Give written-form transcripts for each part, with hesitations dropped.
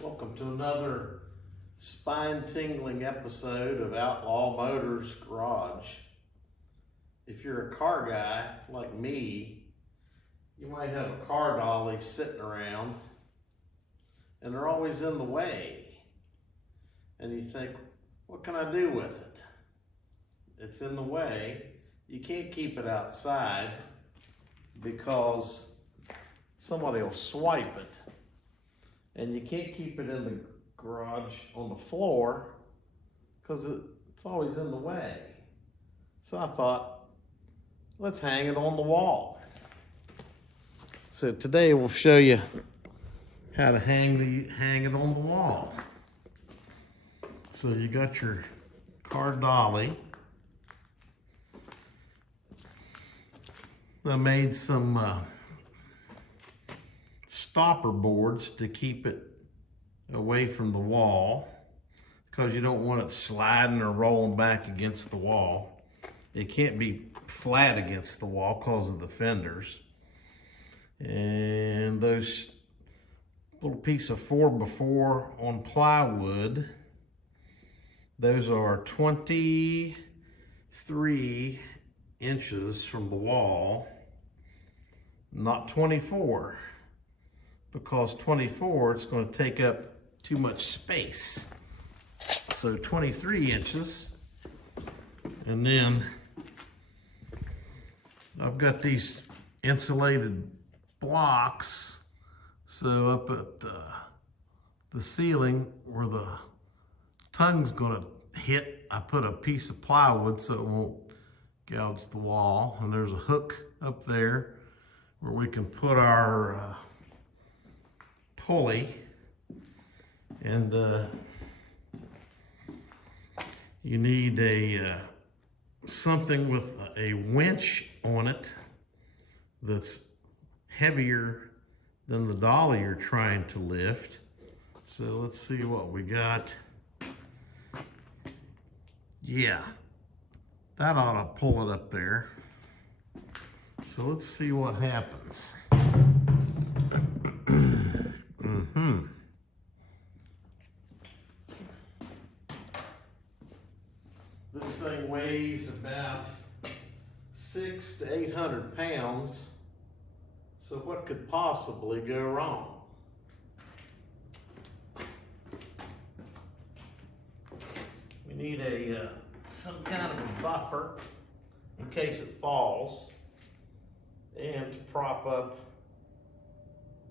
Welcome to another spine-tingling episode of Outlaw Motors Garage. If you're a car guy like me, you might have a car dolly sitting around and they're always in the way. And you think, what can I do with it? It's in the way. You can't keep it outside because somebody will swipe it. And you can't keep it in the garage on the floor because it's always in the way. So I thought, let's hang it on the wall. So today we'll show you how to hang it on the wall. So you got your car dolly. I made some stopper boards to keep it away from the wall because you don't want it sliding or rolling back against the wall. It can't be flat against the wall because of the fenders. And those little piece of 4x4 on plywood, those are 23 inches from the wall, not 24. Because 24, it's going to take up too much space. So 23 inches. And then I've got these insulated blocks. So up at the ceiling where the tongue's going to hit, I put a piece of plywood so it won't gouge the wall. And there's a hook up there where we can put our pulley, and you need a something with a winch on it that's heavier than the dolly you're trying to lift. So let's see what we got. Yeah, that ought to pull it up there. So let's see what happens. This thing weighs about 600 to 800 pounds. So what could possibly go wrong? We need some kind of a buffer in case it falls, and to prop up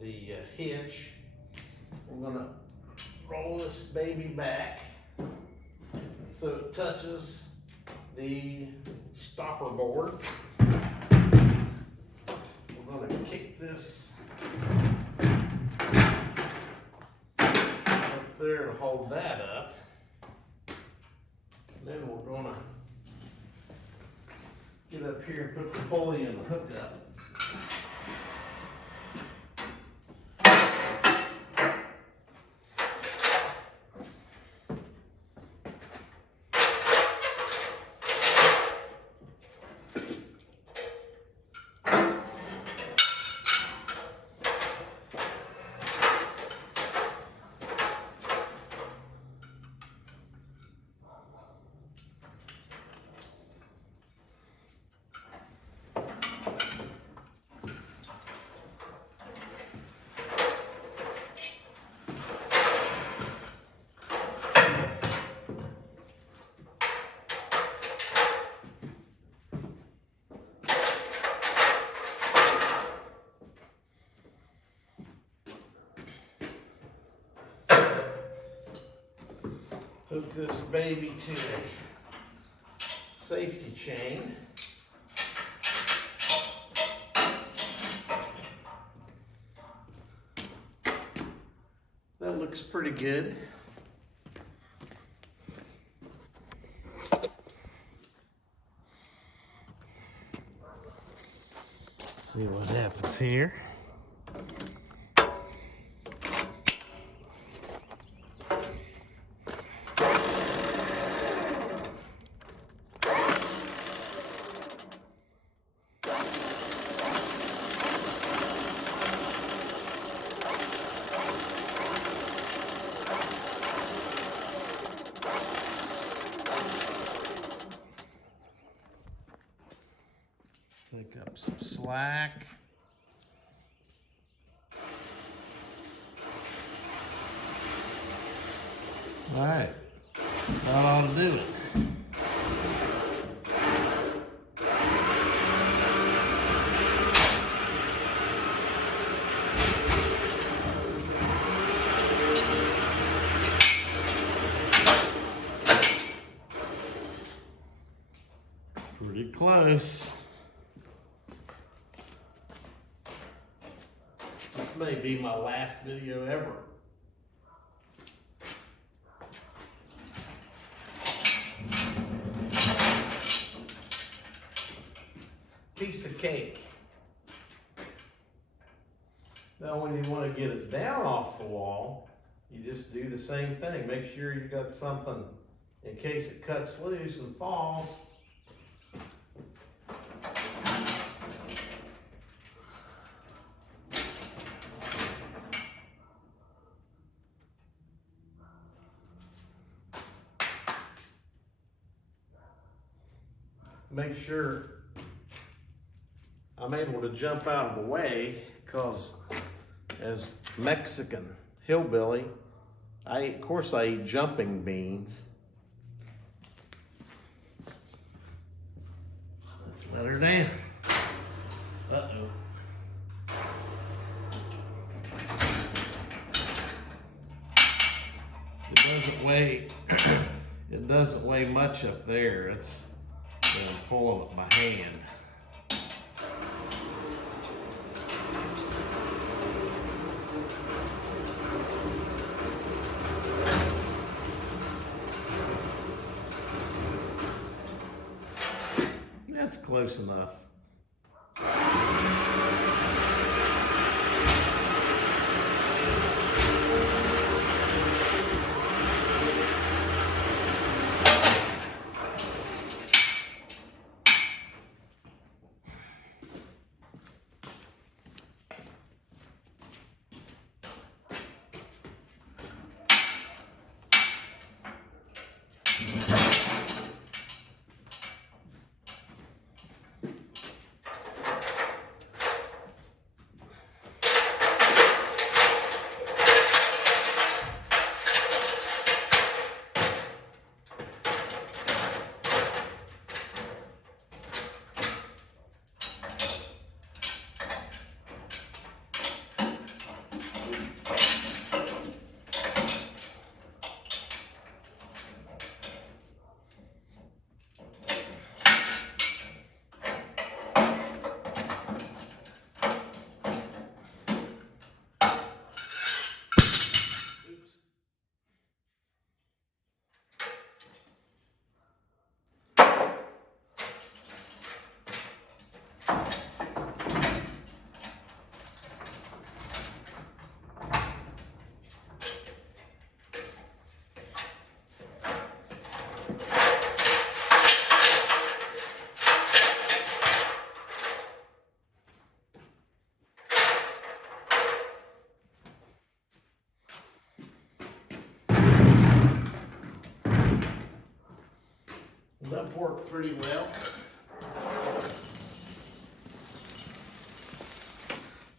the hitch. We're gonna roll this baby back so it touches the stopper board. We're gonna kick this up there to hold that up. And then we're gonna get up here and put the pulley and the hook up. Hook this baby to a safety chain. That looks pretty good. See what happens here. slack. All right, that ought to do it. Pretty close. This may be my last video ever. Piece of cake. Now when you want to get it down off the wall, you just do the same thing. Make sure you got something in case it cuts loose and falls. Make sure I'm able to jump out of the way, because as Mexican hillbilly, of course I eat jumping beans. Let's let her down. Uh-oh. It doesn't weigh much up there. It's I'm pulling with my hand. That's close enough. That worked pretty well.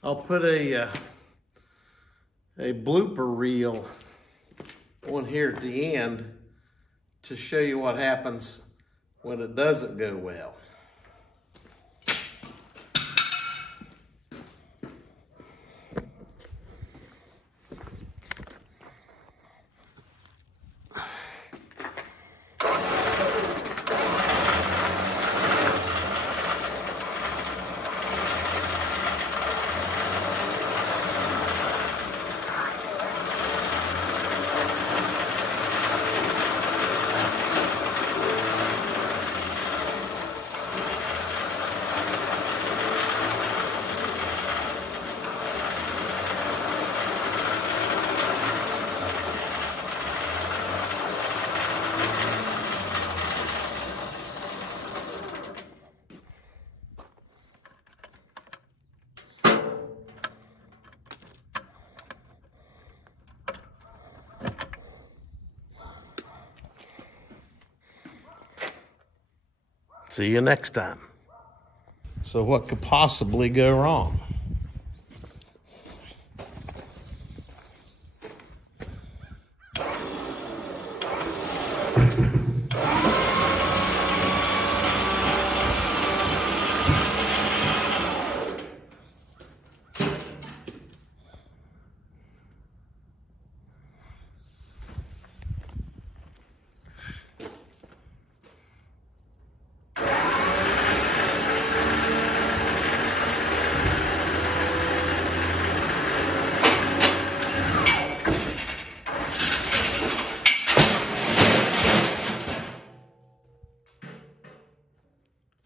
I'll put a blooper reel on here at the end to show you what happens when it doesn't go well. See you next time. So what could possibly go wrong?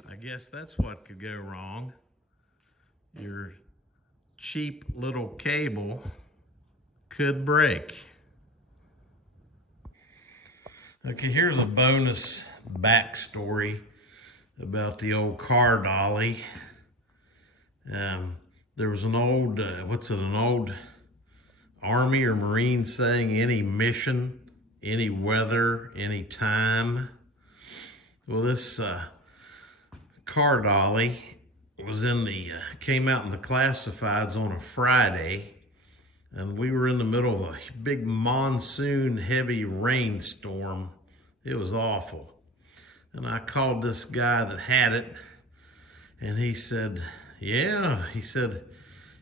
I guess that's what could go wrong. Your cheap little cable could break. Okay, here's a bonus backstory about the old car dolly. There was an old, an old Army or Marine saying, any mission, any weather, any time. Well, this car dolly was came out in the classifieds on a Friday, and we were in the middle of a big monsoon heavy rainstorm. It was awful. And I called this guy that had it, and he said, yeah, he said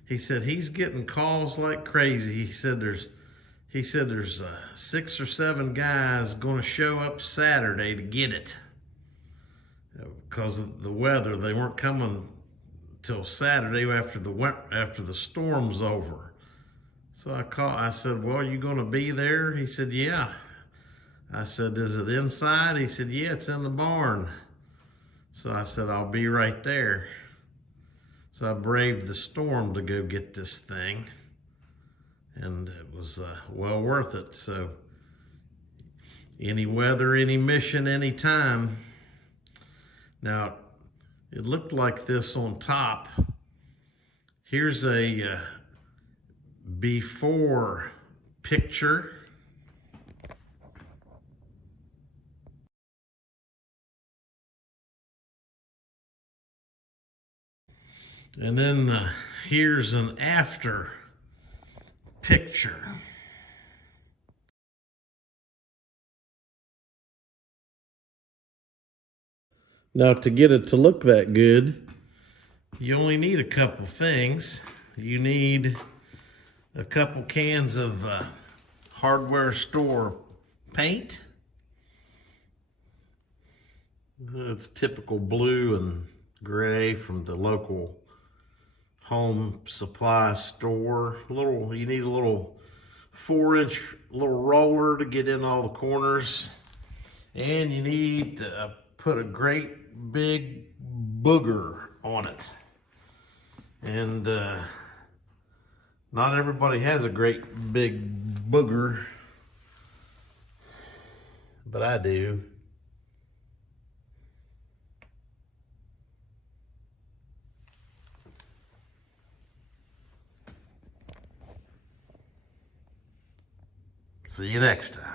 he's getting calls like crazy. He said there's 6 or 7 guys going to show up Saturday to get it. Because of the weather, they weren't coming till Saturday after the storm's over. So I said, well, are you going to be there? He said, yeah. I said, is it inside? He said, yeah, it's in the barn. So I said, I'll be right there. So I braved the storm to go get this thing, and it was well worth it. So any weather, any mission, any time. Now, it looked like this on top. Here's a before picture. And then here's an after picture. Now, to get it to look that good, you only need a couple things. You need a couple cans of hardware store paint. It's typical blue and gray from the local home supply store. You need a little 4-inch little roller to get in all the corners, and you need to put a great big booger on it. And not everybody has a great big booger, but I do. See you next time.